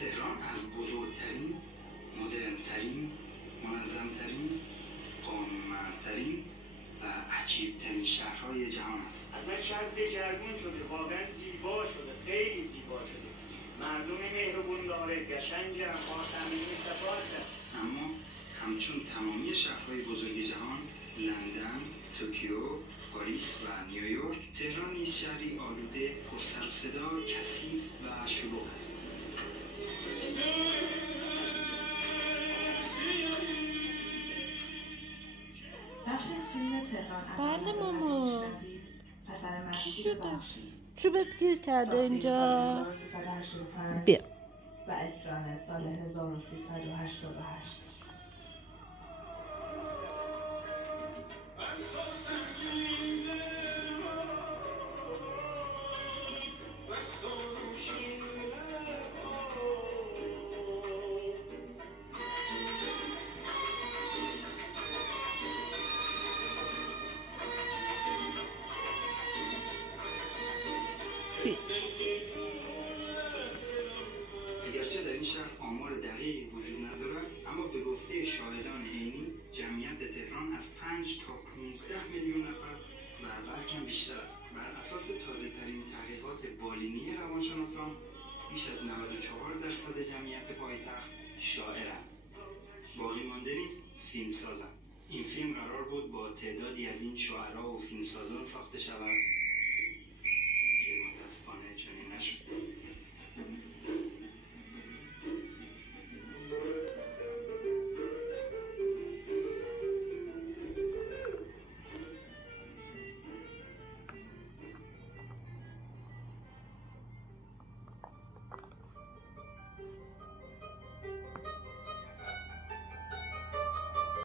تهران از بزرگترین، مدرنترین، منظمترین، قانونمندترین و عجیبترین شهرهای جهان است. اصلا شهر دژرگون شده، واقعا زیبا شده، خیلی زیبا شده. مردم مهربون داره، قشنگن، خاطرین صفات. اما همچون تمامی شهرهای بزرگ جهان، لندن، توکیو، پاریس و نیویورک، تهران نیز شهری آلوده، پر سر و صدا، کثیف و شلوغ است. بخش از فیلم تهران بله ماما. اثر چی مسعود شده؟ بخشی چوبت گیر کرده اینجا. سال 1385 بیا. و اکران سال 1388. اگرچه در این شهر آمار دقیقی وجود ندارد، اما به گفته شاهدان عینی جمعیت تهران از 5 تا 15 میلیون نفر و بلکه بیشتر است. بر اساس تازه ترین تحقیقات بالینی روانشناسان، بیش از 94% جمعیت پایتخت شاعرند. باقی مانده نیز فیلم سازند. این فیلم قرار بود با تعدادی از این شاعرها و فیلمسازان ساخته شود که متاسفانه چنین نشد.